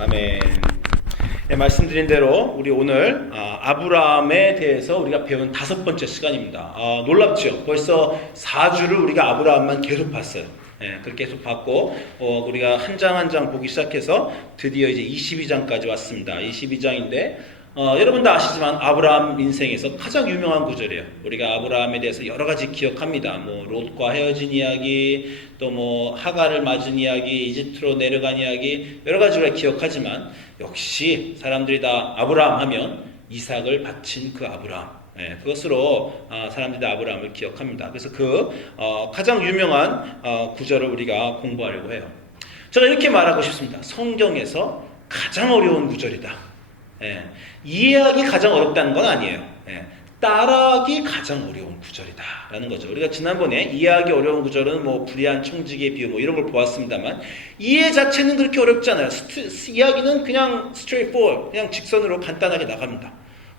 아멘. 네, 말씀드린 대로 우리 오늘 아브라함에 대해서 우리가 배운 5번째 시간입니다. 놀랍죠? 벌써 4주를 우리가 아브라함만 계속 봤어요. 그렇게 계속 봤고 우리가 한 장 한 장 보기 시작해서 드디어 이제 22장까지 왔습니다. 22장인데 여러분 다 아시지만 아브라함 인생에서 가장 유명한 구절이에요. 우리가 아브라함에 대해서 여러 가지 기억합니다. 뭐 롯과 헤어진 이야기, 또 뭐 하갈을 맞은 이야기, 이집트로 내려간 이야기, 여러 가지를 기억하지만 역시 사람들이 다 아브라함 하면 이삭을 바친 그 아브라함, 그것으로 사람들이 다 아브라함을 기억합니다. 그래서 그 가장 유명한 구절을 우리가 공부하려고 해요. 제가 이렇게 말하고 싶습니다. 성경에서 가장 어려운 구절이다. 이해하기 가장 어렵다는 건 아니에요. 따라하기 가장 어려운 구절이다라는 거죠. 우리가 지난번에 이해하기 어려운 구절은 뭐 불의한 청지기의 비유 뭐 이런 걸 보았습니다만 이해 자체는 그렇게 어렵지 않아요. 이야기는 그냥 straightforward, 그냥 직선으로 간단하게 나갑니다.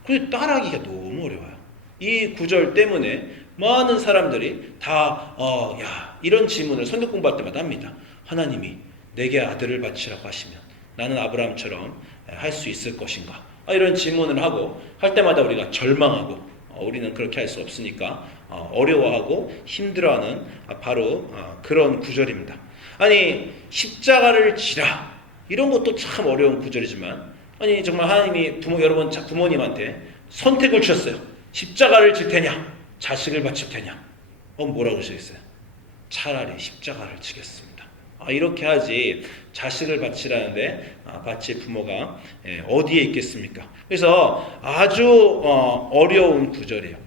그런데 따라하기가 너무 어려워요. 이 구절 때문에 많은 사람들이 다 이런 질문을 성경 공부할 때마다 합니다. 하나님이 내게 아들을 바치라고 하시면 나는 아브라함처럼 할 수 있을 것인가? 이런 질문을 하고 할 때마다 우리가 절망하고 우리는 그렇게 할 수 없으니까 어려워하고 힘들어하는 바로 그런 구절입니다. 아니 십자가를 지라 이런 것도 참 어려운 구절이지만 아니 정말 하나님이 여러분 부모님한테 선택을 주셨어요. 십자가를 질 테냐 자식을 바칠 테냐 뭐라고 하시겠어요? 차라리 십자가를 지겠습니다. 이렇게 하지 자식을 바치라는데 바칠 부모가 어디에 있겠습니까? 그래서 아주 어려운 구절이에요.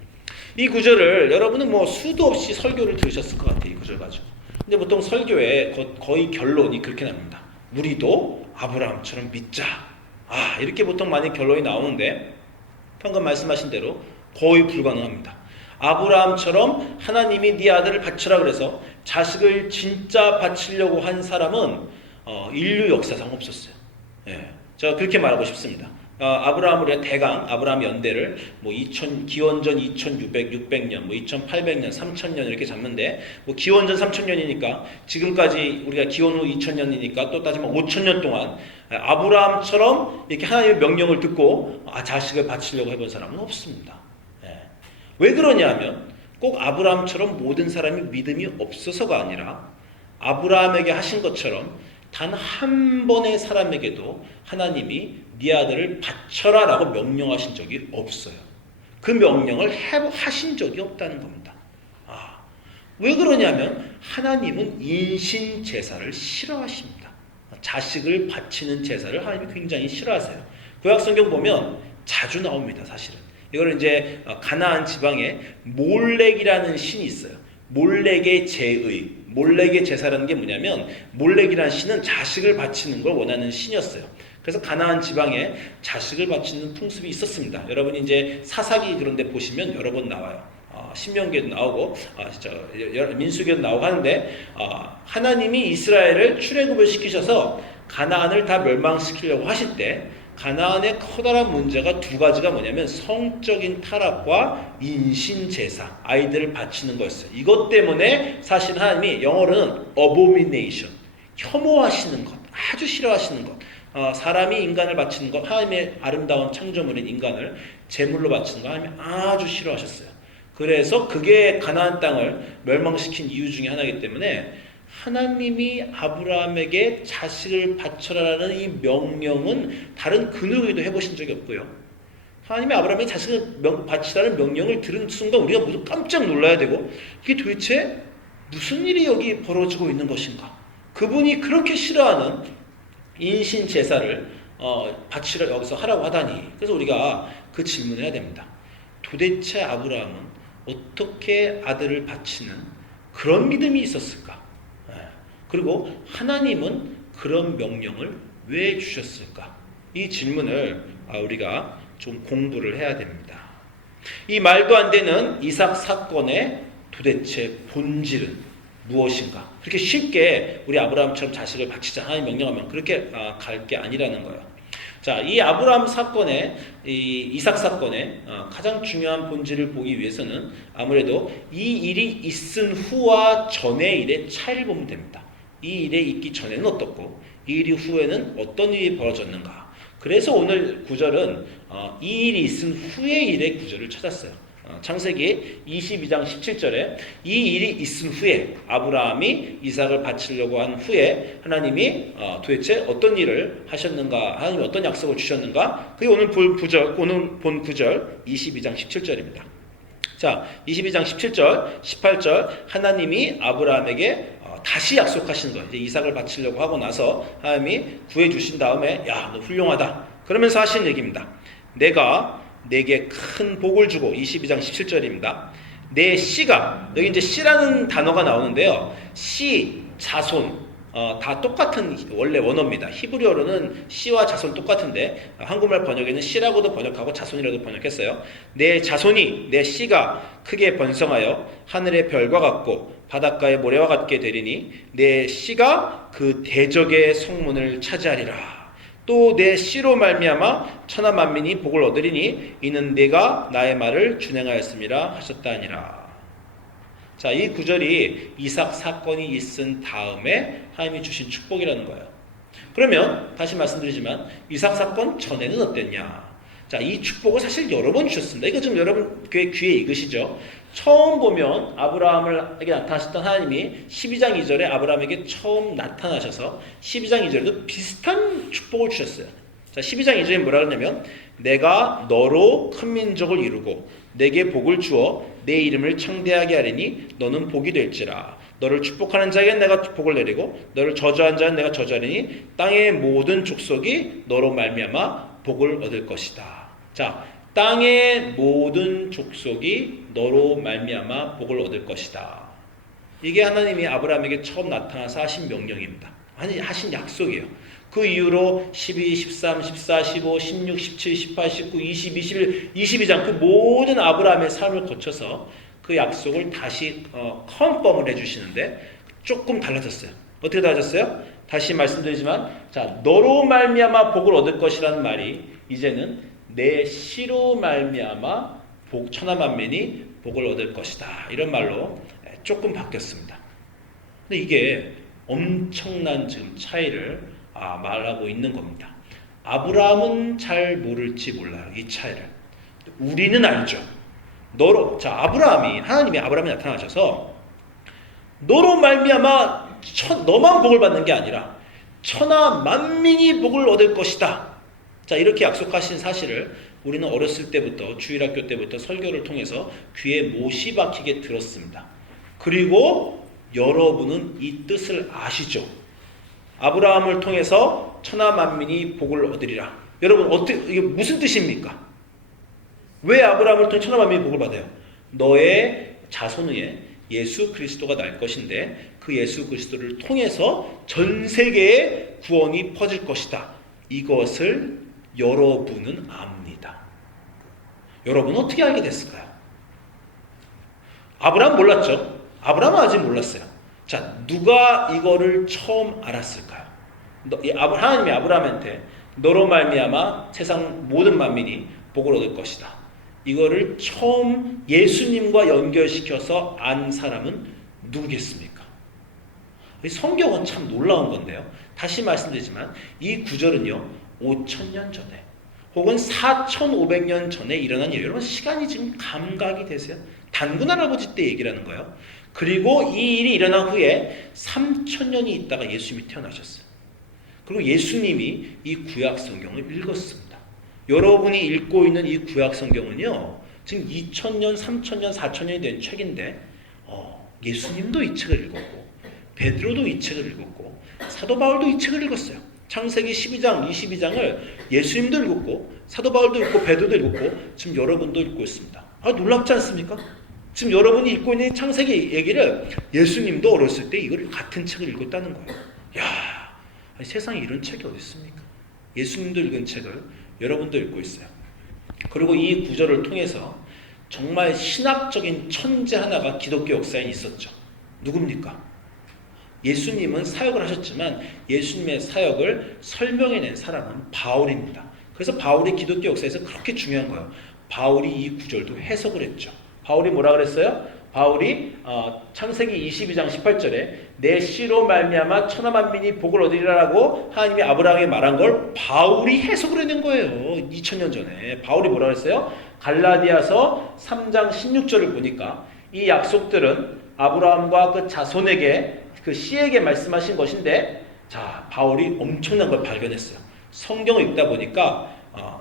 이 구절을 여러분은 뭐 수도 없이 설교를 들으셨을 것 같아요. 이 구절 가지고. 근데 보통 설교에 거의 결론이 그렇게 납니다. 우리도 아브라함처럼 믿자. 이렇게 보통 많이 결론이 나오는데 방금 말씀하신 대로 거의 불가능합니다. 아브라함처럼 하나님이 네 아들을 바치라 그래서 자식을 진짜 바치려고 한 사람은 인류 역사상 없었어요. 제가 그렇게 말하고 싶습니다. 아브라함 우리가 대강 아브라함 연대를 뭐 기원전 2600년, 뭐 2800년, 3000년 이렇게 잡는데 뭐 기원전 3000년이니까 지금까지 우리가 기원 후 2000년이니까 또 따지면 5000년 동안 아브라함처럼 이렇게 하나님의 명령을 듣고 자식을 바치려고 해본 사람은 없습니다. 왜 그러냐면 꼭 아브라함처럼 모든 사람이 믿음이 없어서가 아니라 아브라함에게 하신 것처럼 단 한 번의 사람에게도 하나님이 네 아들을 바쳐라 라고 명령하신 적이 없어요. 그 명령을 하신 적이 없다는 겁니다. 왜 그러냐면 하나님은 인신 제사를 싫어하십니다. 자식을 바치는 제사를 하나님이 굉장히 싫어하세요. 구약 성경 보면 자주 나옵니다. 사실은. 이거는 이제 가나안 지방에 몰렉이라는 신이 있어요. 몰렉의 제의, 몰렉의 제사라는 게 뭐냐면 몰렉이라는 신은 자식을 바치는 걸 원하는 신이었어요. 그래서 가나안 지방에 자식을 바치는 풍습이 있었습니다. 여러분이 이제 사사기 그런 데 보시면 여러 번 나와요. 신명기에도 나오고 민수기에도 나오고 하는데 하나님이 이스라엘을 출애굽을 시키셔서 가나안을 다 멸망시키려고 하실 때 가나안의 커다란 문제가 두 가지가 뭐냐면 성적인 타락과 인신제사, 아이들을 바치는 거였어요. 이것 때문에 사실 하나님이 영어로는 abomination, 혐오하시는 것, 아주 싫어하시는 것, 사람이 인간을 바치는 것, 하나님의 아름다운 창조물인 인간을 제물로 바치는 거 하나님이 아주 싫어하셨어요. 그래서 그게 가나안 땅을 멸망시킨 이유 중에 하나이기 때문에 하나님이 아브라함에게 자식을 바쳐라라는 이 명령은 다른 그 누구에도 해보신 적이 없고요. 하나님이 아브라함에게 자식을 바치라는 명령을 들은 순간 우리가 모두 깜짝 놀라야 되고 이게 도대체 무슨 일이 여기 벌어지고 있는 것인가? 그분이 그렇게 싫어하는 인신 제사를 바치라 여기서 하라고 하다니. 그래서 우리가 그 질문을 해야 됩니다. 도대체 아브라함은 어떻게 아들을 바치는 그런 믿음이 있었을까? 그리고 하나님은 그런 명령을 왜 주셨을까? 이 질문을 우리가 좀 공부를 해야 됩니다. 이 말도 안 되는 이삭 사건의 도대체 본질은 무엇인가? 그렇게 쉽게 우리 아브라함처럼 자식을 바치자 하나님 명령하면 그렇게 갈 게 아니라는 거예요. 자, 이 아브라함 사건의 이 이삭 사건의 가장 중요한 본질을 보기 위해서는 아무래도 이 일이 있은 후와 전의 일의 차이를 보면 됩니다. 이 일에 있기 전에는 어떻고 이 일 후에는 어떤 일이 벌어졌는가. 그래서 오늘 구절은 이 일이 있은 후의 일의 구절을 찾았어요. 창세기 22장 17절에 이 일이 있은 후에 아브라함이 이삭을 바치려고 한 후에 하나님이 도대체 어떤 일을 하셨는가, 하나님이 어떤 약속을 주셨는가, 그게 오늘 본 구절 22장 17절입니다. 자, 22장 17절, 18절 하나님이 아브라함에게 다시 약속하시는 거예요. 이제 이삭을 바치려고 하고 나서 하나님이 구해주신 다음에 야, 너 훌륭하다. 그러면서 하신 얘기입니다. 내가 내게 큰 복을 주고 22장 17절입니다. 내 씨가, 여기 이제 씨라는 단어가 나오는데요. 씨, 자손 다 똑같은 원래 원어입니다. 히브리어로는 씨와 자손 똑같은데 한국말 번역에는 씨라고도 번역하고 자손이라도 번역했어요. 내 자손이, 내 씨가 크게 번성하여 하늘의 별과 같고 바닷가의 모래와 같게 되리니 내 씨가 그 대적의 성문을 차지하리라. 또 내 씨로 말미암아 천하 만민이 복을 얻으리니 이는 내가 나의 말을 준행하였음이라 하셨다니라. 자, 이 구절이 이삭 사건이 있은 다음에 하나님이 주신 축복이라는 거예요. 그러면 다시 말씀드리지만 이삭 사건 전에는 어땠냐? 자, 이 축복을 사실 여러 번 주셨습니다. 이거 좀 여러분 귀에 익으시죠? 처음 보면 아브라함에게 나타나셨던 하나님이 12장 2절에 아브라함에게 처음 나타나셔서 12장 2절에도 비슷한 축복을 주셨어요. 자, 12장 2절에 뭐라 그러냐면 내가 너로 큰 민족을 이루고 내게 복을 주어 내 이름을 창대하게 하리니 너는 복이 될지라. 너를 축복하는 자에게 내가 복을 내리고 너를 저주하는 자는 내가 저주하리니 땅의 모든 족속이 너로 말미암아 복을 얻을 것이다. 자, 땅의 모든 족속이 너로 말미암아 복을 얻을 것이다. 이게 하나님이 아브라함에게 처음 나타나서 하신 명령입니다. 아니, 하신 약속이에요. 그 이후로 12, 13, 14, 15, 16, 17, 18, 19, 20, 21, 22장 그 모든 아브라함의 삶을 거쳐서 그 약속을 다시 컨펌을 해주시는데 조금 달라졌어요. 어떻게 달라졌어요? 다시 말씀드리지만 자, 너로 말미암아 복을 얻을 것이라는 말이 이제는 내 씨로 말미암아 천하 만민이 복을 얻을 것이다. 이런 말로 조금 바뀌었습니다. 근데 이게 엄청난 지금 차이를 말하고 있는 겁니다. 아브라함은 잘 모를지 몰라요. 이 차이를. 우리는 알죠. 하나님이 아브라함에 나타나셔서 너로 말미암아 너만 복을 받는 게 아니라 천하 만민이 복을 얻을 것이다. 자, 이렇게 약속하신 사실을 우리는 어렸을 때부터 주일학교 때부터 설교를 통해서 귀에 못이 박히게 들었습니다. 그리고 여러분은 이 뜻을 아시죠? 아브라함을 통해서 천하 만민이 복을 얻으리라. 여러분 이게 무슨 뜻입니까? 왜 아브라함을 통해 천하 만민이 복을 받아요? 너의 자손 위에 예수 그리스도가 날 것인데 그 예수 그리스도를 통해서 전 세계에 구원이 퍼질 것이다. 이것을 여러분은 압니다. 여러분은 어떻게 알게 됐을까요? 아브라함 몰랐죠? 아브라함은 아직 몰랐어요. 자, 누가 이거를 처음 알았을까요? 하나님이 아브라함한테 너로 말미암아 세상 모든 만민이 복을 얻을 것이다. 이거를 처음 예수님과 연결시켜서 안 사람은 누구겠습니까? 성경은 참 놀라운 건데요. 다시 말씀드리지만 이 구절은요. 5,000년 전에 혹은 4,500년 전에 일어난 일. 여러분 시간이 지금 감각이 되세요? 단군 할아버지 때 얘기를 하는 거예요. 그리고 이 일이 일어난 후에 3,000년이 있다가 예수님이 태어나셨어요. 그리고 예수님이 이 구약 성경을 읽었습니다. 여러분이 읽고 있는 이 구약 성경은요. 지금 2,000년, 3,000년, 4,000년이 된 책인데 예수님도 이 책을 읽었고 베드로도 이 책을 읽었고 사도 바울도 이 책을 읽었어요. 창세기 12장, 22장을 예수님도 읽었고 사도 바울도 읽고 베드로도 읽었고 지금 여러분도 읽고 있습니다. 놀랍지 않습니까? 지금 여러분이 읽고 있는 창세기 얘기를 예수님도 어렸을 때 이걸 같은 책을 읽었다는 거예요. 아니, 세상에 이런 책이 어디 있습니까? 예수님도 읽은 책을 여러분도 읽고 있어요. 그리고 이 구절을 통해서 정말 신학적인 천재 하나가 기독교 역사에 있었죠. 누굽니까? 예수님은 사역을 하셨지만 예수님의 사역을 설명해낸 사람은 바울입니다. 그래서 바울이 기독교 역사에서 그렇게 중요한 거예요. 바울이 이 구절도 해석을 했죠. 바울이 뭐라 그랬어요? 바울이 창세기 22장 18절에 내 씨로 말미암아 천하 만민이 복을 얻으리라고 하나님이 아브라함에게 말한 걸 바울이 해석을 해낸 거예요. 2000년 전에. 바울이 뭐라고 했어요? 갈라디아서 3장 16절을 보니까 이 약속들은 아브라함과 그 자손에게 그 씨에게 말씀하신 것인데, 자, 바울이 엄청난 걸 발견했어요. 성경을 읽다 보니까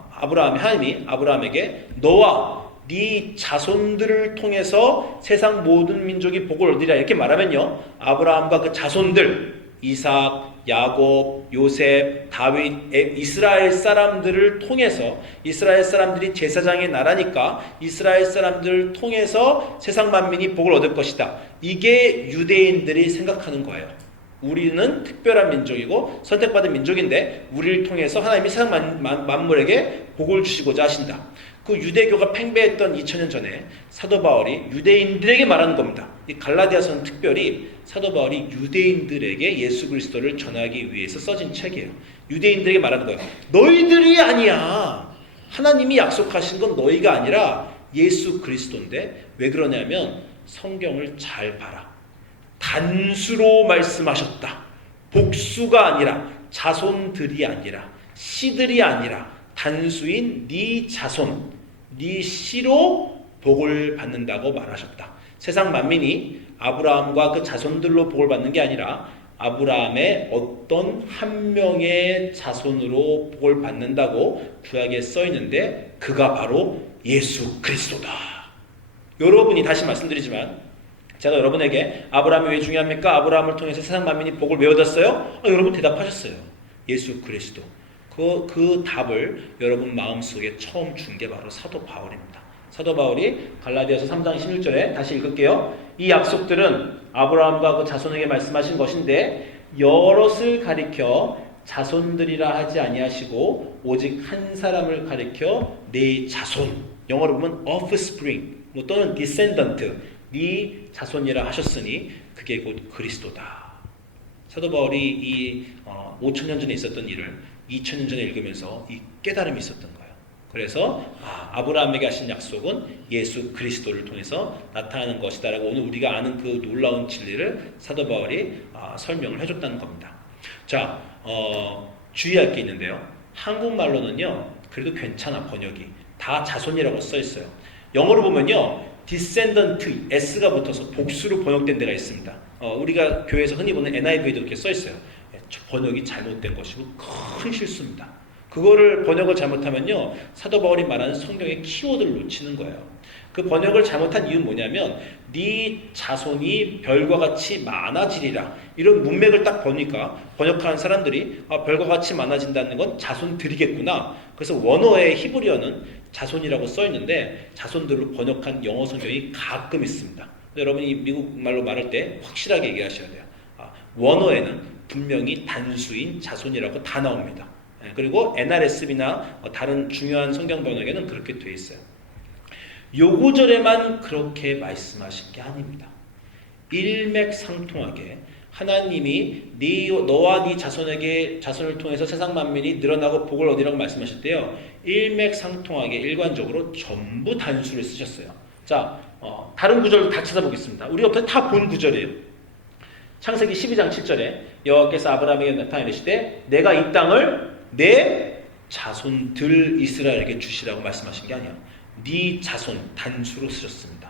하나님이 아브라함에게 너와 네 자손들을 통해서 세상 모든 민족이 복을 얻으리라 이렇게 말하면요, 아브라함과 그 자손들 이삭, 야곱, 요셉, 다윗, 이스라엘 사람들을 통해서, 이스라엘 사람들이 제사장의 나라니까 이스라엘 사람들을 통해서 세상 만민이 복을 얻을 것이다. 이게 유대인들이 생각하는 거예요. 우리는 특별한 민족이고 선택받은 민족인데 우리를 통해서 하나님이 세상 만물에게 복을 주시고자 하신다. 그 유대교가 팽배했던 2000년 전에 사도 바울이 유대인들에게 말하는 겁니다. 이 갈라디아서는 특별히 사도 바울이 유대인들에게 예수 그리스도를 전하기 위해서 써진 책이에요. 유대인들에게 말하는 거예요. 너희들이 아니야. 하나님이 약속하신 건 너희가 아니라 예수 그리스도인데, 왜 그러냐면 성경을 잘 봐라. 단수로 말씀하셨다. 복수가 아니라, 자손들이 아니라, 씨들이 아니라 단수인 네 자손, 네 씨로 복을 받는다고 말하셨다. 세상 만민이 아브라함과 그 자손들로 복을 받는 게 아니라 아브라함의 어떤 한 명의 자손으로 복을 받는다고 구약에 써 있는데, 그가 바로 예수 그리스도다. 여러분이, 다시 말씀드리지만 제가 여러분에게 아브라함이 왜 중요합니까? 아브라함을 통해서 세상 만민이 복을 왜 얻었어요? 여러분 대답하셨어요. 예수 그리스도. 그 답을 여러분 마음속에 처음 준 게 바로 사도 바울입니다. 사도 바울이 갈라디아서 3장 16절에 다시 읽을게요. 이 약속들은 아브라함과 그 자손에게 말씀하신 것인데 여럿을 가리켜 자손들이라 하지 아니하시고 오직 한 사람을 가리켜 네 자손, 영어로 보면 offspring 또는 descendant, 네 자손이라 하셨으니 그게 곧 그리스도다. 사도 바울이 이 5000년 전에 있었던 일을 2000년 전에 읽으면서 이 깨달음이 있었던 거예요. 그래서 아브라함에게 하신 약속은 예수 그리스도를 통해서 나타나는 것이다라고 오늘 우리가 아는 그 놀라운 진리를 사도 바울이 설명을 해줬다는 겁니다. 자, 주의할 게 있는데요. 한국말로는요, 그래도 괜찮아. 번역이 다 자손이라고 써 있어요. 영어로 보면요, descendant, s가 붙어서 복수로 번역된 데가 있습니다. 우리가 교회에서 흔히 보는 NIV에도 이렇게 써 있어요. 번역이 잘못된 것이고 큰 실수입니다. 그거를 번역을 잘못하면요, 사도 바울이 말하는 성경의 키워드를 놓치는 거예요. 그 번역을 잘못한 이유는 뭐냐면 네 자손이 별과 같이 많아지리라, 이런 문맥을 딱 보니까 번역하는 사람들이 별과 같이 많아진다는 건 자손들이겠구나. 그래서 원어의 히브리어는 자손이라고 써 있는데 자손들로 번역한 영어 성경이 가끔 있습니다. 여러분이 미국 말로 말할 때 확실하게 얘기하셔야 돼요. 원어에는 분명히 단수인 자손이라고 다 나옵니다. 그리고 NRSV나 다른 중요한 성경 번역에는 그렇게 돼 있어요. 요 구절에만 그렇게 말씀하신 게 아닙니다. 일맥상통하게 하나님이 너와 네 자손을 통해서 세상 만민이 늘어나고 복을 얻으라고 말씀하셨대요. 일맥상통하게 일관적으로 전부 단수를 쓰셨어요. 자, 다른 구절도 다 찾아보겠습니다. 우리가 다 본 구절이에요. 창세기 12장 7절에 여호와께서 아브라함에게 나타나 이르시되 내가 이 땅을 내 자손들 이스라엘에게 주시라고 말씀하신 게 아니야. 네 자손 단수로 쓰셨습니다.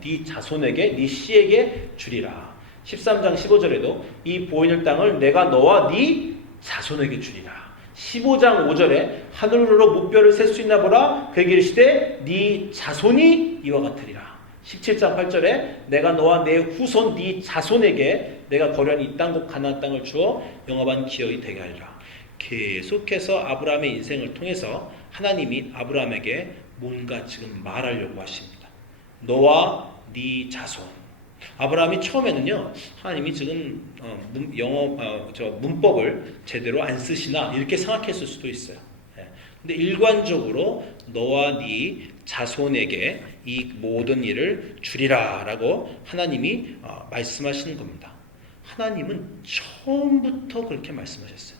네 자손에게, 네 씨에게 주리라. 13장 15절에도 이 보이는 땅을 내가 너와 네 자손에게 주리라. 15장 5절에 하늘로 무뼈를 셀 수 있나 보라. 그에게 이르시되 네 자손이 이와 같으리라. 17장 8절에 내가 너와 내 후손 네 자손에게 내가 거류한 이 땅 곧 가나안 땅을 주어 영원한 기업이 되게 하리라. 계속해서 아브라함의 인생을 통해서 하나님이 아브라함에게 뭔가 지금 말하려고 하십니다. 너와 네 자손. 아브라함이 처음에는요, 하나님이 지금 문법을 제대로 안 쓰시나 이렇게 생각했을 수도 있어요. 근데 일관적으로 너와 네 자손에게 이 모든 일을 주리라라고 하나님이 말씀하시는 겁니다. 하나님은 처음부터 그렇게 말씀하셨어요.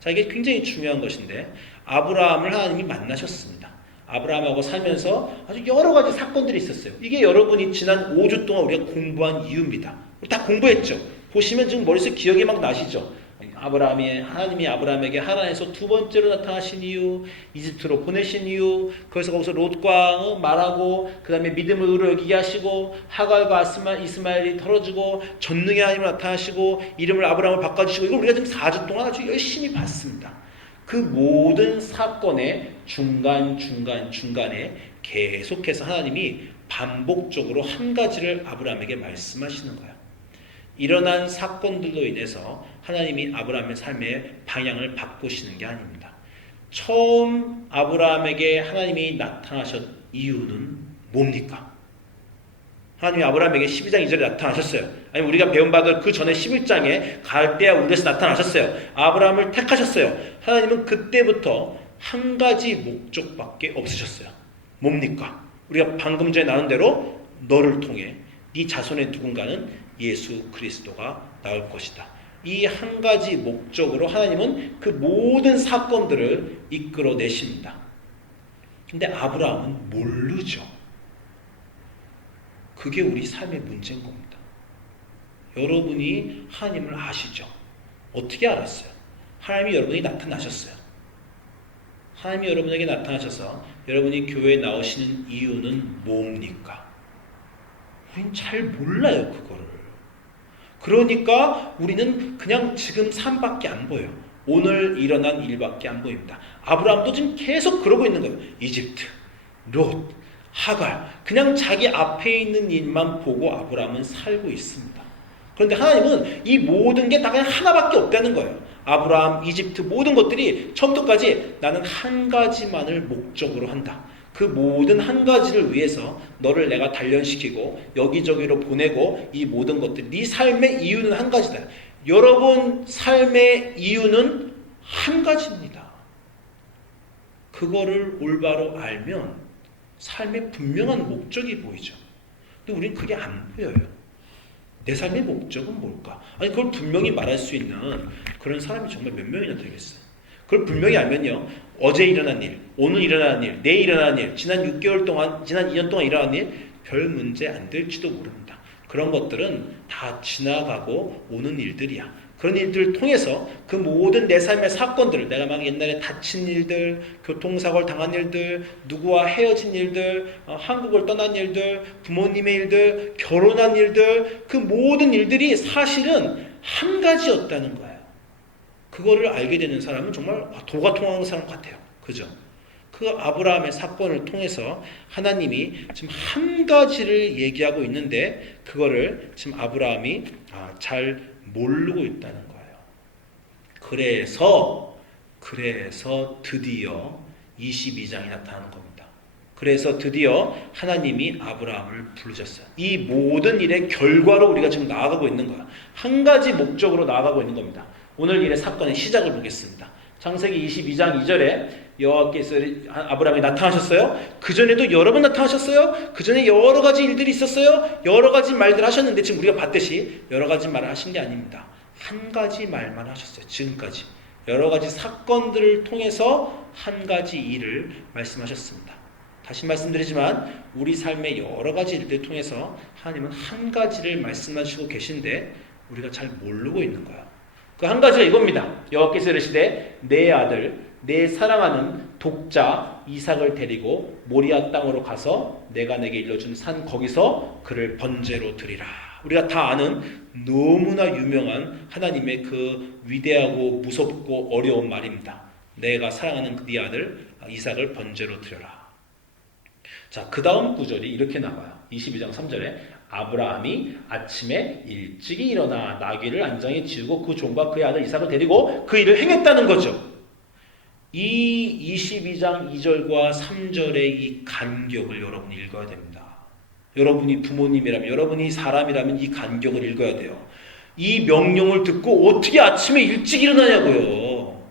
자, 이게 굉장히 중요한 것인데 아브라함을 하나님이 만나셨습니다. 아브라함하고 살면서 아주 여러 가지 사건들이 있었어요. 이게 여러분이 지난 5주 동안 우리가 공부한 이유입니다. 다 공부했죠. 보시면 지금 머릿속에 기억이 막 나시죠. 하나님이 아브라함에게 하란에서 두 번째로 나타나신 이유, 이집트로 보내신 이유, 거기서 롯과 말하고, 그 다음에 믿음을 의로여기게 하시고, 하갈과 이스마엘이 털어주고, 전능의 하나님을 나타나시고, 이름을 아브라함을 바꿔주시고, 이걸 우리가 지금 4주 동안 아주 열심히 봤습니다. 그 모든 사건의 중간에 계속해서 하나님이 반복적으로 한 가지를 아브라함에게 말씀하시는 거예요. 일어난 사건들로 인해서 하나님이 아브라함의 삶의 방향을 바꾸시는 게 아닙니다. 처음 아브라함에게 하나님이 나타나신 이유는 뭡니까? 하나님이 아브라함에게 12장 2절에 나타나셨어요. 아니 우리가 배움받을 그 전에 11장에 갈대아 우르에서 나타나셨어요. 아브라함을 택하셨어요. 하나님은 그때부터 한 가지 목적밖에 없으셨어요. 뭡니까? 우리가 방금 전에 나눈 대로 너를 통해 네 자손의 누군가는 예수 그리스도가 나올 것이다. 이 한 가지 목적으로 하나님은 그 모든 사건들을 이끌어내십니다. 근데 아브라함은 모르죠. 그게 우리 삶의 문제인 겁니다. 여러분이 하나님을 아시죠? 어떻게 알았어요? 하나님이 여러분에게 나타나셨어요. 하나님이 여러분에게 나타나셔서 여러분이 교회에 나오시는 이유는 뭡니까? 우린 잘 몰라요, 그거를. 그러니까 우리는 그냥 지금 삶밖에 안 보여요. 오늘 일어난 일밖에 안 보입니다. 아브라함도 지금 계속 그러고 있는 거예요. 이집트, 롯, 하갈, 그냥 자기 앞에 있는 일만 보고 아브라함은 살고 있습니다. 그런데 하나님은 이 모든 게 다 그냥 하나밖에 없다는 거예요. 아브라함, 이집트 모든 것들이 처음부터까지 나는 한 가지만을 목적으로 한다. 그 모든 한 가지를 위해서 너를 내가 단련시키고 여기저기로 보내고 이 모든 것들, 네 삶의 이유는 한 가지다. 여러분 삶의 이유는 한 가지입니다. 그거를 올바로 알면 삶의 분명한 목적이 보이죠. 근데 우리는 그게 안 보여요. 내 삶의 목적은 뭘까? 아니 그걸 분명히 말할 수 있는 그런 사람이 정말 몇 명이나 되겠어요. 그걸 분명히 알면요. 어제 일어난 일, 오늘 일어난 일, 내일 일어난 일, 지난 6개월 동안, 지난 2년 동안 일어난 일, 별 문제 안 될지도 모릅니다. 그런 것들은 다 지나가고 오는 일들이야. 그런 일들을 통해서 그 모든 내 삶의 사건들을, 내가 막 옛날에 다친 일들, 교통사고를 당한 일들, 누구와 헤어진 일들, 한국을 떠난 일들, 부모님의 일들, 결혼한 일들, 그 모든 일들이 사실은 한 가지였다는 거예요. 그거를 알게 되는 사람은 정말 도가 통하는 사람 같아요. 그죠? 그 아브라함의 사건을 통해서 하나님이 지금 한 가지를 얘기하고 있는데 그거를 지금 아브라함이 잘 모르고 있다는 거예요. 그래서 드디어 22장이 나타나는 겁니다. 그래서 드디어 하나님이 아브라함을 부르셨어요. 이 모든 일의 결과로 우리가 지금 나아가고 있는 거야. 한 가지 목적으로 나아가고 있는 겁니다. 오늘 일의 사건의 시작을 보겠습니다. 창세기 22장 2절에 여호와께서 아브라함에 나타나셨어요. 그전에도 여러 번 나타나셨어요. 그전에 여러 가지 일들이 있었어요. 여러 가지 말들 하셨는데 지금 우리가 봤듯이 여러 가지 말을 하신 게 아닙니다. 한 가지 말만 하셨어요. 지금까지. 여러 가지 사건들을 통해서 한 가지 일을 말씀하셨습니다. 다시 말씀드리지만 우리 삶의 여러 가지 일들을 통해서 하나님은 한 가지를 말씀하시고 계신데 우리가 잘 모르고 있는 거야. 그 한 가지가 이겁니다. 여호와께서 이르시되 내 아들 내 사랑하는 독자 이삭을 데리고 모리아 땅으로 가서 내가 내게 일러준 산 거기서 그를 번제로 드리라. 우리가 다 아는 너무나 유명한 하나님의 그 위대하고 무섭고 어려운 말입니다. 내가 사랑하는 네 아들 이삭을 번제로 드려라. 자, 그 다음 구절이 이렇게 나와요. 22장 3절에 아브라함이 아침에 일찍이 일어나 나귀를 안장에 지우고 그 종과 그의 아들 이삭을 데리고 그 일을 행했다는 거죠. 이 22장 2절과 3절의 이 간격을 여러분이 읽어야 됩니다. 여러분이 부모님이라면, 여러분이 사람이라면 이 간격을 읽어야 돼요. 이 명령을 듣고 어떻게 아침에 일찍 일어나냐고요.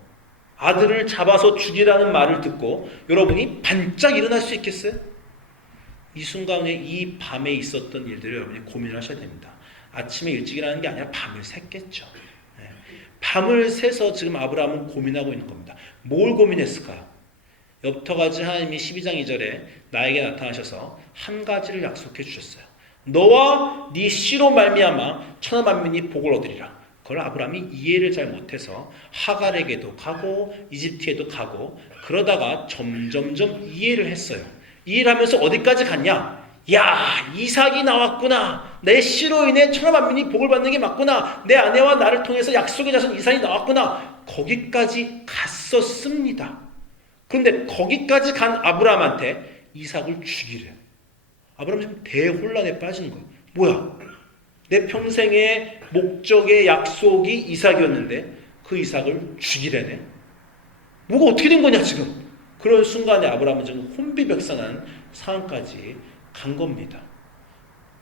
아들을 잡아서 죽이라는 말을 듣고 여러분이 반짝 일어날 수 있겠어요? 이 순간에 이 밤에 있었던 일들을 여러분이 고민을 하셔야 됩니다. 아침에 일찍 일어나는 게 아니라 밤을 샜겠죠. 밤을 새서 지금 아브라함은 고민하고 있는 겁니다. 뭘 고민했을까요? 여터가지 하나님이 12장 2절에 나에게 나타나셔서 한 가지를 약속해 주셨어요. 너와 네 씨로 말미암아 천하 만민이 복을 얻으리라. 그걸 아브라함이 이해를 잘 못해서 하갈에게도 가고 이집트에도 가고 그러다가 점점점 이해를 했어요. 이해를 하면서 어디까지 갔냐? 야, 이삭이 나왔구나. 내 씨로 인해 천하 만민이 복을 받는 게 맞구나. 내 아내와 나를 통해서 약속의 자손 이삭이 나왔구나. 거기까지 갔었습니다. 그런데 거기까지 간 아브라함한테 이삭을 죽이래요. 아브라함이 지금 대혼란에 빠지는 거예요. 뭐야? 내 평생의 목적의 약속이 이삭이었는데 그 이삭을 죽이래네. 뭐가 어떻게 된 거냐 지금. 그런 순간에 아브라함은 지금 혼비백산한 상황까지 간 겁니다.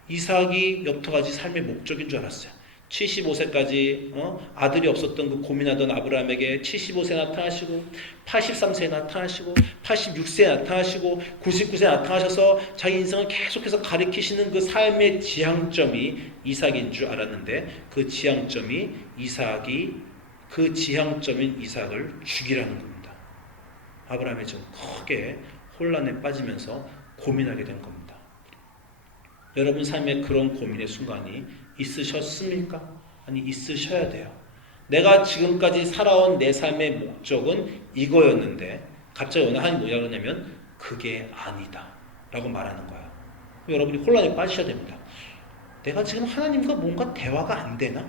이삭이 여태까지 삶의 목적인 줄 알았어요. 75세까지 아들이 없었던 그 고민하던 아브라함에게 75세 나타나시고 83세에 나타나시고 86세에 나타나시고 99세에 나타나셔서 자기 인생을 계속해서 가리키시는 그 삶의 지향점이 이삭인 줄 알았는데 그 지향점인 이삭을 죽이라는 겁니다. 아브라함이 좀 크게 혼란에 빠지면서 고민하게 된 겁니다. 여러분 삶에 그런 고민의 순간이 있으셨습니까? 아니 있으셔야 돼요. 내가 지금까지 살아온 내 삶의 목적은 이거였는데 갑자기 어느 하나님 뭐라 그러냐면 그게 아니다 라고 말하는 거예요. 여러분이 혼란에 빠지셔야 됩니다. 내가 지금 하나님과 뭔가 대화가 안 되나?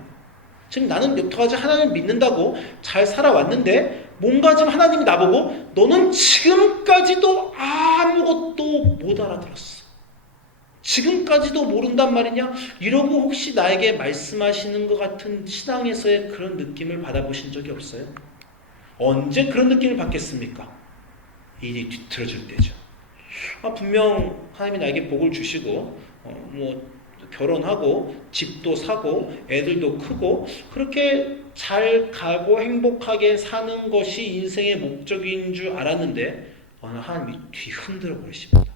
지금 나는 여태까지 하나님을 믿는다고 잘 살아왔는데 뭔가 지금 하나님이 나보고 너는 지금까지도 아무것도 못 알아들었어. 지금까지도 모른단 말이냐? 이러고 혹시 나에게 말씀하시는 것 같은 신앙에서의 그런 느낌을 받아보신 적이 없어요? 언제 그런 느낌을 받겠습니까? 일이 뒤틀어질 때죠. 분명 하나님이 나에게 복을 주시고 결혼하고 집도 사고 애들도 크고 그렇게 잘 가고 행복하게 사는 것이 인생의 목적인 줄 알았는데 어느 하나님이 뒤흔들어 버리십니다.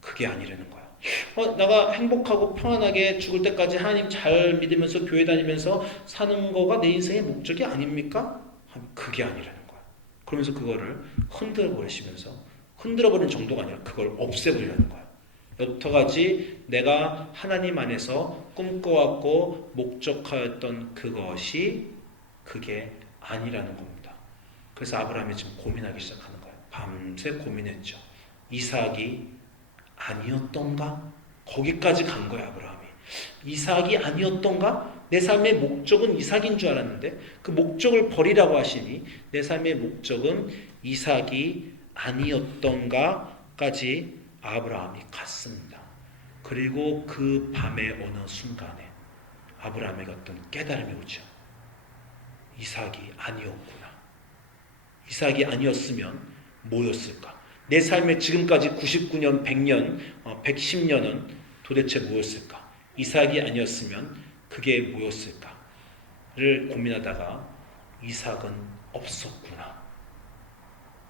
그게 아니라는 거야. 내가 행복하고 평안하게 죽을 때까지 하나님 잘 믿으면서 교회 다니면서 사는 거가 내 인생의 목적이 아닙니까? 그게 아니라는 거야. 그러면서 그거를 흔들어 버리시면서 흔들어 버리는 정도가 아니라 그걸 없애버리라는 거야. 여태까지 내가 하나님 안에서 꿈꿔왔고 목적하였던 그것이 그게 아니라는 겁니다. 그래서 아브라함이 지금 고민하기 시작하는 거예요. 밤새 고민했죠. 이삭이 아니었던가? 거기까지 간 거야 아브라함이. 이삭이 아니었던가? 내 삶의 목적은 이삭인 줄 알았는데 그 목적을 버리라고 하시니 내 삶의 목적은 이삭이 아니었던가까지 아브라함이 갔습니다. 그리고 그 밤의 어느 순간에 아브라함에게 어떤 깨달음이 오죠. 이삭이 아니었구나. 이삭이 아니었으면 뭐였을까? 내 삶의 지금까지 99년, 100년, 110년은 도대체 뭐였을까? 이삭이 아니었으면 그게 뭐였을까를 고민하다가 이삭은 없었구나.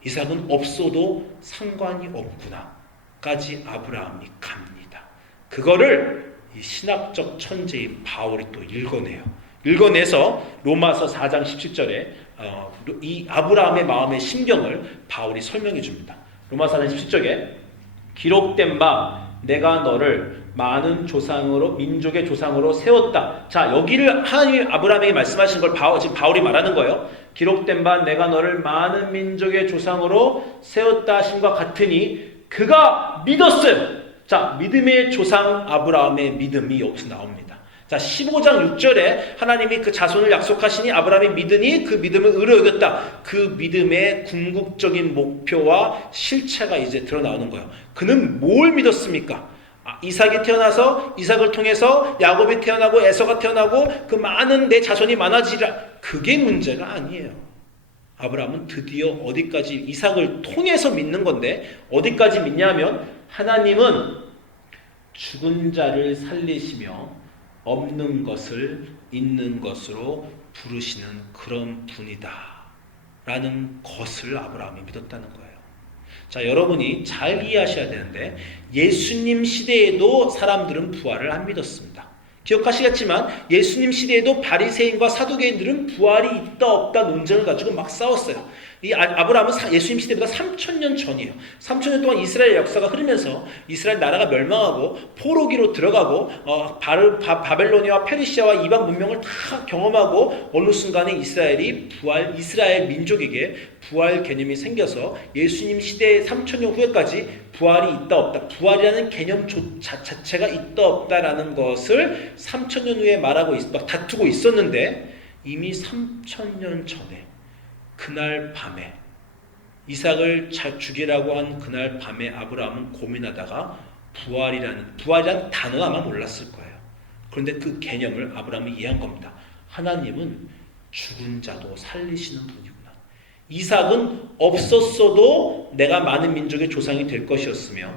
이삭은 없어도 상관이 없구나. 까지 아브라함이 갑니다. 그거를 이 신학적 천재인 바울이 또 읽어내서 로마서 4장 17절에 이 아브라함의 마음의 심경을 바울이 설명해 줍니다. 로마서 4장 17절에 기록된 바 내가 너를 많은 조상으로 민족의 조상으로 세웠다. 자, 여기를 하나님이 아브라함에게 말씀하신 걸 지금 바울이 말하는 거예요. 기록된 바 내가 너를 많은 민족의 조상으로 세웠다 하심과 같으니 그가 믿었어요. 자, 믿음의 조상 아브라함의 믿음이 여기서 나옵니다. 자, 15장 6절에 하나님이 그 자손을 약속하시니 아브라함이 믿으니 그 믿음을 의로 여겼다. 그 믿음의 궁극적인 목표와 실체가 이제 드러나오는 거예요. 그는 뭘 믿었습니까? 이삭이 태어나서 이삭을 통해서 야곱이 태어나고 에서가 태어나고 그 많은 내 자손이 많아지리라. 그게 문제가 아니에요. 아브라함은 드디어 어디까지 이삭을 통해서 믿는 건데 어디까지 믿냐면 하나님은 죽은 자를 살리시며 없는 것을 있는 것으로 부르시는 그런 분이다 라는 것을 아브라함이 믿었다는 거예요. 자, 여러분이 잘 이해하셔야 되는데 예수님 시대에도 사람들은 부활을 안 믿었습니다. 기억하시겠지만 예수님 시대에도 바리새인과 사두개인들은 부활이 있다 없다 논쟁을 가지고 막 싸웠어요. 이 아브라함은 예수님 시대보다 3,000년 전이에요. 3,000년 동안 이스라엘 역사가 흐르면서 이스라엘 나라가 멸망하고 포로기로 들어가고 바벨로니아와 페르시아와 이방 문명을 다 경험하고 어느 순간에 이스라엘 민족에게 부활 개념이 생겨서 예수님 시대 3,000년 후에까지 부활이 있다 없다, 부활이라는 개념 자체가 있다 없다라는 것을 3,000년 후에 다투고 있었는데, 이미 3,000년 전에 그날 밤에 이삭을 죽이라고 한 그날 밤에 아브라함은 고민하다가 부활이라는 단어는 아마 몰랐을 거예요. 그런데 그 개념을 아브라함이 이해한 겁니다. 하나님은 죽은 자도 살리시는 분이구나. 이삭은 없었어도 내가 많은 민족의 조상이 될 것이었으며,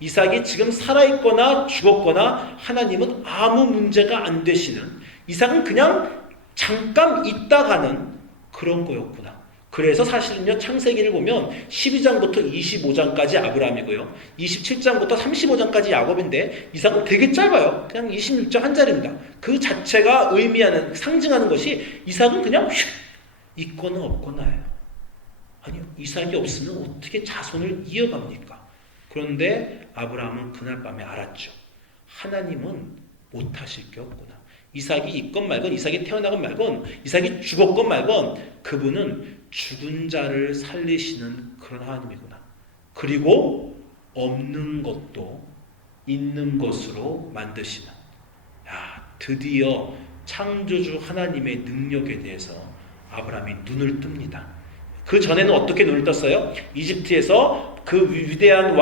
이삭이 지금 살아있거나 죽었거나 하나님은 아무 문제가 안 되시는, 이삭은 그냥 잠깐 있다가는 그런 거였구나. 그래서 사실은요, 창세기를 보면 12장부터 25장까지 아브라함이고요, 27장부터 35장까지 야곱인데 이삭은 되게 짧아요. 그냥 26장 한 자리입니다. 그 자체가 상징하는 것이 이삭은 그냥 있거나 없거나예요. 아니요, 이삭이 없으면 어떻게 자손을 이어갑니까? 그런데 아브라함은 그날 밤에 알았죠. 하나님은 못하실 게 없구나. 이삭이 있건 말건, 이삭이 태어나건 말건, 이삭이 죽었건 말건, 그분은 죽은 자를 살리시는 그런 하나님이구나. 그리고 없는 것도 있는 것으로 만드시는, 드디어 창조주 하나님의 능력에 대해서 아브라함이 눈을 뜹니다. 그 전에는 어떻게 눈을 떴어요? 이집트에서 그 위대한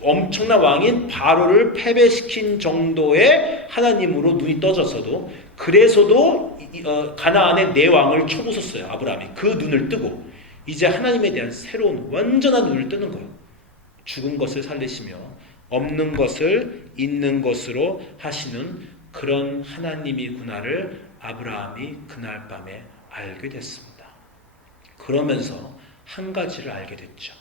엄청난 왕인 바로를 패배시킨 정도의 하나님으로 눈이 떠졌어도, 그래서도 가나안의 내 왕을 쳐부쉈어요. 아브라함이 그 눈을 뜨고 이제 하나님에 대한 새로운 완전한 눈을 뜨는 거예요. 죽은 것을 살리시며 없는 것을 있는 것으로 하시는 그런 하나님이구나를 아브라함이 그날 밤에 알게 됐습니다. 그러면서 한 가지를 알게 됐죠.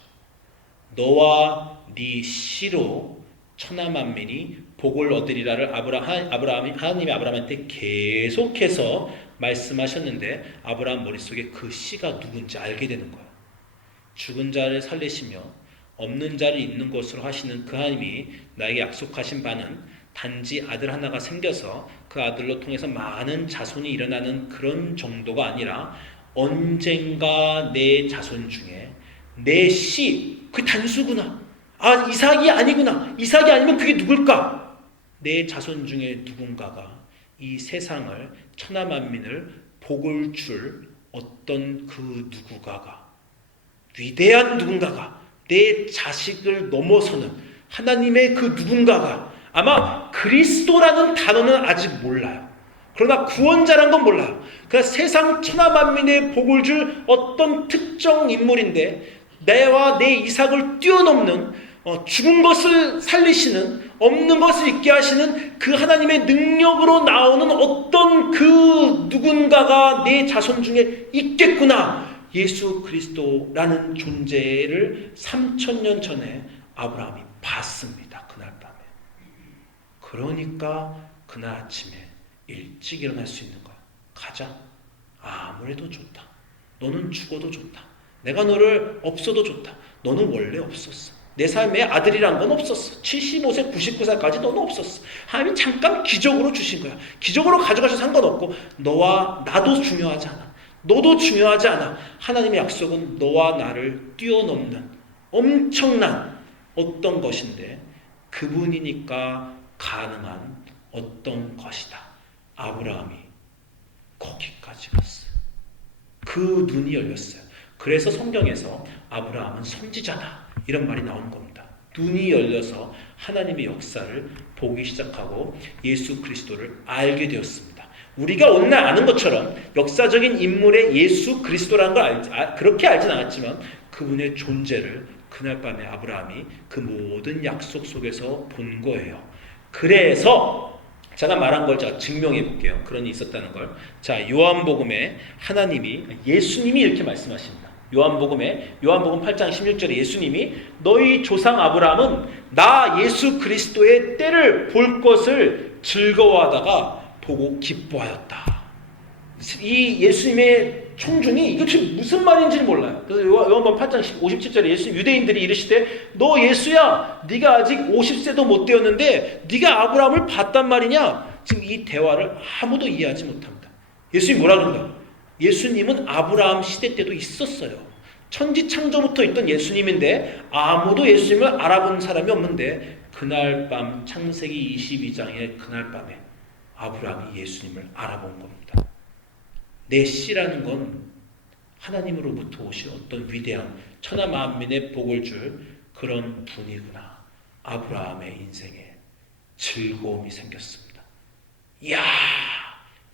너와 네 씨로 천하 만민이 복을 얻으리라를 하나님이 아브라함한테 계속해서 말씀하셨는데, 아브라함 머릿속에 그 씨가 누군지 알게 되는 거예요. 죽은 자를 살리시며 없는 자를 있는 것으로 하시는 그 하나님이 나에게 약속하신 바는 단지 아들 하나가 생겨서 그 아들로 통해서 많은 자손이 일어나는 그런 정도가 아니라, 언젠가 내 자손 중에 내 씨, 그게 단수구나. 이삭이 아니구나. 이삭이 아니면 그게 누굴까? 내 자손 중에 누군가가 이 세상을, 천하 만민을 복을 줄 어떤 그 누군가가, 위대한 누군가가, 내 자식을 넘어서는 하나님의 그 누군가가, 아마 그리스도라는 단어는 아직 몰라요. 그러나 구원자란 건 몰라요. 그러니까 세상 천하 만민의 복을 줄 어떤 특정 인물인데, 내와 내 이삭을 뛰어넘는, 죽은 것을 살리시는, 없는 것을 있게 하시는 그 하나님의 능력으로 나오는 어떤 그 누군가가 내 자손 중에 있겠구나. 예수 그리스도라는 존재를 3,000년 전에 아브라함이 봤습니다. 그날 밤에. 그러니까 그날 아침에 일찍 일어날 수 있는 거야. 가자. 아무래도 좋다. 너는 죽어도 좋다. 내가 너를 없어도 좋다. 너는 원래 없었어. 내 삶에 아들이란 건 없었어. 75세, 99세까지 너는 없었어. 하나님이 잠깐 기적으로 주신 거야. 기적으로 가져가셔도 상관없고, 너와 나도 중요하지 않아. 너도 중요하지 않아. 하나님의 약속은 너와 나를 뛰어넘는 엄청난 어떤 것인데, 그분이니까 가능한 어떤 것이다. 아브라함이 거기까지 갔어요. 그 눈이 열렸어요. 그래서 성경에서 아브라함은 선지자다, 이런 말이 나오는 겁니다. 눈이 열려서 하나님의 역사를 보기 시작하고 예수 그리스도를 알게 되었습니다. 우리가 오늘날 아는 것처럼 역사적인 인물의 예수 그리스도라는 걸 그렇게 알진 않았지만, 그분의 존재를 그날 밤에 아브라함이 그 모든 약속 속에서 본 거예요. 그래서 제가 말한 걸 제가 증명해 볼게요. 그런 일이 있었다는 걸. 자, 요한복음에 예수님이 이렇게 말씀하십니다. 요한복음 8장 16절에 예수님이 너희 조상 아브라함은 나 예수 그리스도의 때를 볼 것을 즐거워하다가 보고 기뻐하였다. 이 예수님의 청중이 이거 지금 무슨 말인지는 몰라요. 그래서 요한복음 8장 57절에 예수 유대인들이 이르시되 너 예수야 네가 아직 50세도 못 되었는데 네가 아브라함을 봤단 말이냐. 지금 이 대화를 아무도 이해하지 못합니다. 예수님이 뭐라 그런가? 예수님은 아브라함 시대 때도 있었어요. 천지창조부터 있던 예수님인데 아무도 예수님을 알아본 사람이 없는데 그날 밤 창세기 22장의 그날 밤에 아브라함이 예수님을 알아본 겁니다. 메시라는 건 하나님으로부터 오신 어떤 위대한 천하 만민의 복을 줄 그런 분이구나. 아브라함의 인생에 즐거움이 생겼습니다. 이야,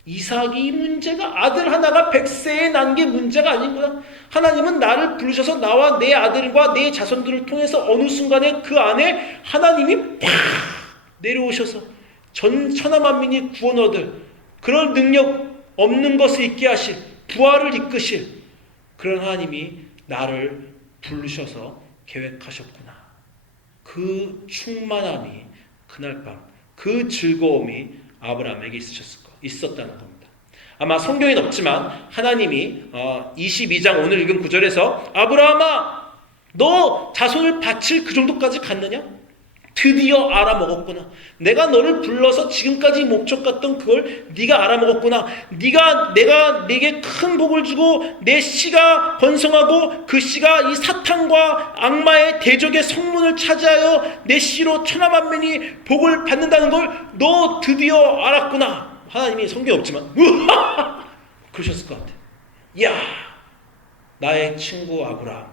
이삭이 문제가 아들 하나가 100세에 난 게 문제가 아닌구나. 하나님은 나를 부르셔서 나와 내 아들과 내 자손들을 통해서 어느 순간에 그 안에 하나님이 팍 내려오셔서 전 천하 만민이 구원 얻을 그런 능력 없는 것을 있게 하실 부활을 이끄실 그런 하나님이 나를 부르셔서 계획하셨구나. 그 충만함이 그날 밤 그 즐거움이 아브라함에게 있었다는 겁니다. 아마 성경에는 없지만 하나님이 22장 오늘 읽은 구절에서 아브라함아 너 자손을 바칠 그 정도까지 갔느냐? 드디어 알아먹었구나. 내가 너를 불러서 지금까지 목적 같던 그걸 네가 알아먹었구나. 내가 네게 큰 복을 주고 내 씨가 번성하고 그 씨가 이 사탄과 악마의 대적의 성문을 차지하여 내 씨로 천하 만민이 복을 받는다는 걸 너 드디어 알았구나. 하나님이 성경에 없지만 우와! 그러셨을 것 같아. 야, 나의 친구 아브라함,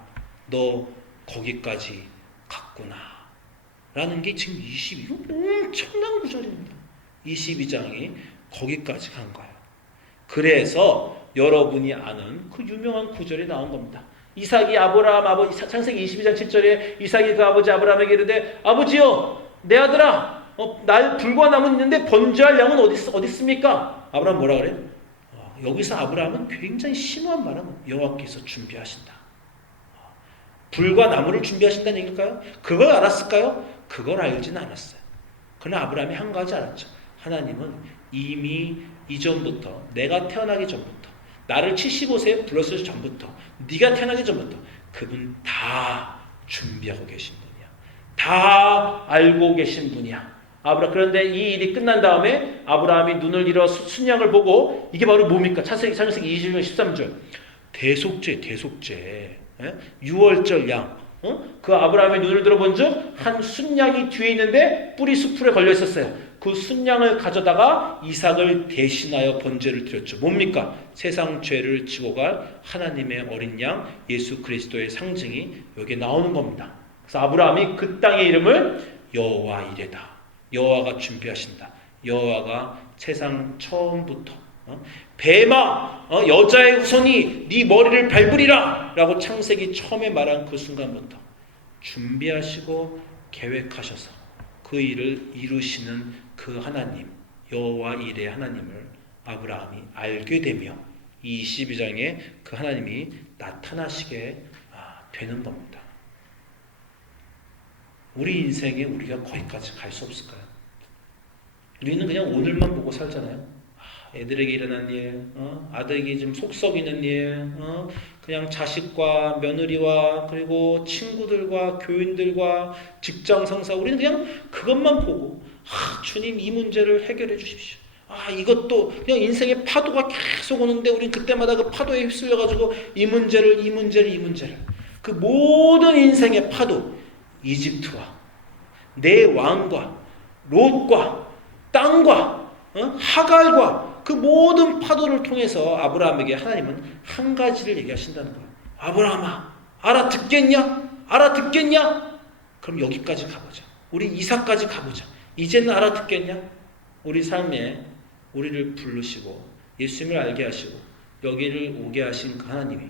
너 거기까지 갔구나. 라는 게 지금 22장 엄청난 구절입니다. 22장이 거기까지 간 거예요. 그래서 여러분이 아는 그 유명한 구절이 나온 겁니다. 이삭이 아브라함 창세기 22장 7절에 이삭이 그 아버지 아브라함에게 이르되 아버지여 내 아들아 날 불과 나무 있는데 번제할 양은 어디 있습니까? 아브라함 뭐라 그래? 여기서 아브라함은 굉장히 심오한 말은 여호와께서 준비하신다. 불과 나무를 준비하신다는 얘기일까요? 그걸 알았을까요? 그걸 알지는 않았어요. 그러나 아브라함이 한 가지 알았죠. 하나님은 이미 이전부터 내가 태어나기 전부터 나를 75세에 불렀을 전부터 네가 태어나기 전부터 그분 다 준비하고 계신 분이야. 다 알고 계신 분이야. 그런데 이 일이 끝난 다음에 아브라함이 눈을 일어 순양을 보고 이게 바로 뭡니까? 창세기 20장 13절 대속죄 유월절 양 그 아브라함의 눈을 들어본 즉 한 순양이 뒤에 있는데 뿌리 수풀에 걸려 있었어요. 그 순양을 가져다가 이삭을 대신하여 번제를 드렸죠. 뭡니까? 세상 죄를 지고 갈 하나님의 어린 양 예수 그리스도의 상징이 여기에 나오는 겁니다. 그래서 아브라함이 그 땅의 이름을 여호와 이레다. 여호와가 준비하신다. 여호와가 세상 처음부터 뱀아 여자의 후손이 네 머리를 밟으리라 라고 창세기 처음에 말한 그 순간부터 준비하시고 계획하셔서 그 일을 이루시는 그 하나님 여호와 이레 하나님을 아브라함이 알게 되며 이 22장에 그 하나님이 나타나시게 되는 겁니다. 우리 인생에 우리가 거기까지 갈 수 없을까요? 우리는 그냥 오늘만 보고 살잖아요. 애들에게 일어난 일, 아들에게 좀 속 썩이는 일, 그냥 자식과 며느리와 그리고 친구들과 교인들과 직장 상사 우리는 그냥 그것만 보고 주님 이 문제를 해결해 주십시오. 이것도 그냥 인생의 파도가 계속 오는데 우리는 그때마다 그 파도에 휩쓸려가지고 이 문제를 그 모든 인생의 파도 이집트와 내 왕과 롯과 땅과 하갈과 그 모든 파도를 통해서 아브라함에게 하나님은 한 가지를 얘기하신다는 거예요. 아브라함아, 알아듣겠냐? 그럼 여기까지 가보자. 우리 이삭까지 가보자. 이제는 알아듣겠냐? 우리 삶에 우리를 부르시고 예수님을 알게 하시고 여기를 오게 하신 그 하나님이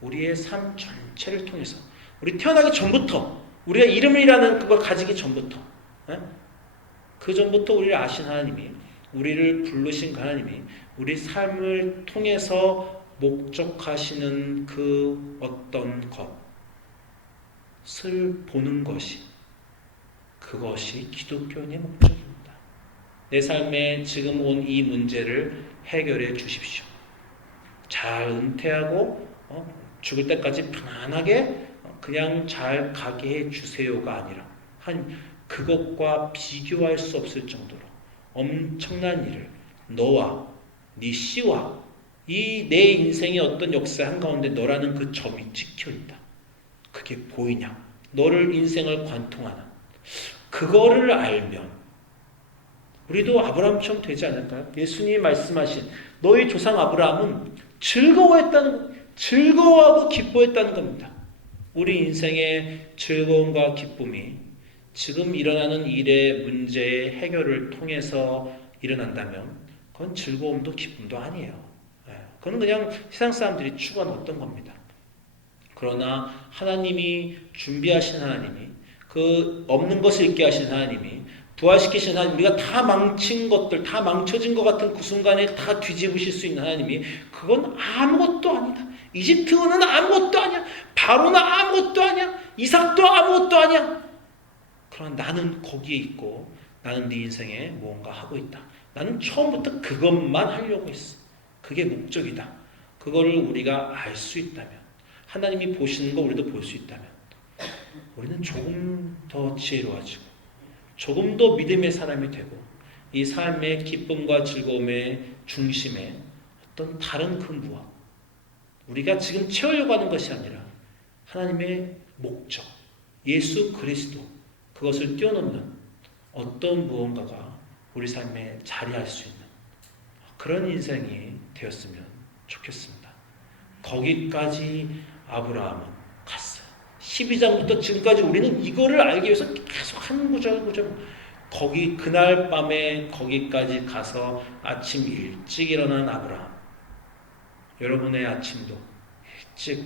우리의 삶 전체를 통해서 우리 태어나기 전부터 우리가 이름이라는 그걸 가지기 전부터 그 전부터 우리를 아신 하나님이 우리를 부르신 그 하나님이 우리 삶을 통해서 목적하시는 그 어떤 것을 보는 것이 그것이 기독교인의 목적입니다. 내 삶에 지금 온 이 문제를 해결해 주십시오. 잘 은퇴하고 죽을 때까지 편안하게 그냥 잘 가게 해 주세요가 아니라 그것과 비교할 수 없을 정도로 엄청난 일을 너와 네 씨와 이 내 인생의 어떤 역사 한가운데 너라는 그 점이 찍혀있다. 그게 보이냐? 너를 인생을 관통하는 그거를 알면 우리도 아브라함처럼 되지 않을까요? 예수님이 말씀하신 너희 조상 아브라함은 즐거워하고 기뻐했다는 겁니다. 우리 인생의 즐거움과 기쁨이 지금 일어나는 일의 문제의 해결을 통해서 일어난다면 그건 즐거움도 기쁨도 아니에요. 그건 그냥 세상 사람들이 추구하는 어떤 겁니다. 그러나 하나님이 준비하신 하나님이 그 없는 것을 있게 하신 하나님이 부활시키신 하나님, 우리가 다 망친 것들, 다 망쳐진 것 같은 그 순간에 다 뒤집으실 수 있는 하나님이 그건 아무것도 아니다. 이집트는 아무것도 아니야. 바로는 아무것도 아니야. 이삭도 아무것도 아니야. 그러나 나는 거기에 있고 나는 네 인생에 무언가 하고 있다. 나는 처음부터 그것만 하려고 했어. 그게 목적이다. 그거를 우리가 알 수 있다면 하나님이 보시는 거 우리도 볼 수 있다면 우리는 조금 더 지혜로워지고 조금 더 믿음의 사람이 되고 이 삶의 기쁨과 즐거움의 중심에 어떤 다른 그 무엇 우리가 지금 채우려고 하는 것이 아니라 하나님의 목적 예수 그리스도 그것을 뛰어넘는 어떤 무언가가 우리 삶에 자리할 수 있는 그런 인생이 되었으면 좋겠습니다. 거기까지 아브라함은 갔어요. 12장부터 지금까지 우리는 이거를 알기 위해서 계속 한 구절 거기 그날 밤에 거기까지 가서 아침 일찍 일어난 아브라함. 여러분의 아침도 일찍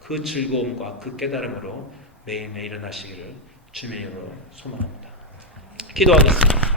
그 즐거움과 그 깨달음으로 매일매일 일어나시기를 주님의 이름으로 소망합니다. 기도하겠습니다.